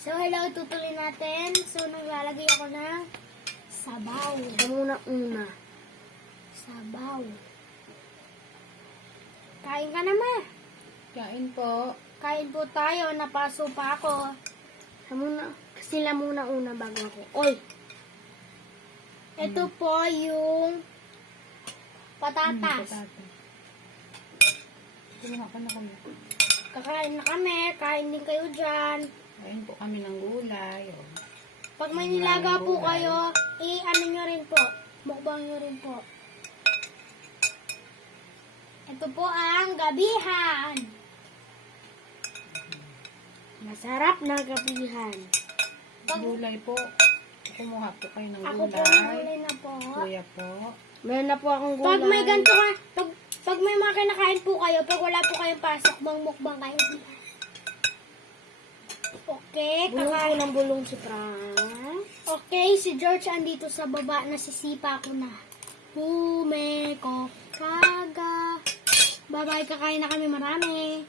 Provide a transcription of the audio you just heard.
So, hello, tutuloy natin. So, naglalagay ako ng sabaw. Ito muna una. Sabaw. Kain ka naman. Kain po. Kain po tayo. Napaso pa ako. Sila muna una bago ako. Oy! Ito po yung patatas. Patata. Kumuha ka na kami. Kakain na kami. Kain din kayo dyan. Kain po kami ng gulay. O. Pag may nilaga po kayo, i-ano nyo rin po. Mukbang nyo rin po. Ito po ang gabihan. Masarap na gabihan. Gulay po. Kumuha po kayo ng Ako po gulay. ng gulay na po. Kuya po. Meron na po akong gulay. Pag may ganito ka, pag may mga kinakain po kayo, pag wala po kayong pasok, mukbang kayo. Okay, Bulong po kakain. ng bulong si Frank. Okay, si George andito sa baba, nasisipa ko na. Humeko, kaga. Bye-bye, kakain na kami marami.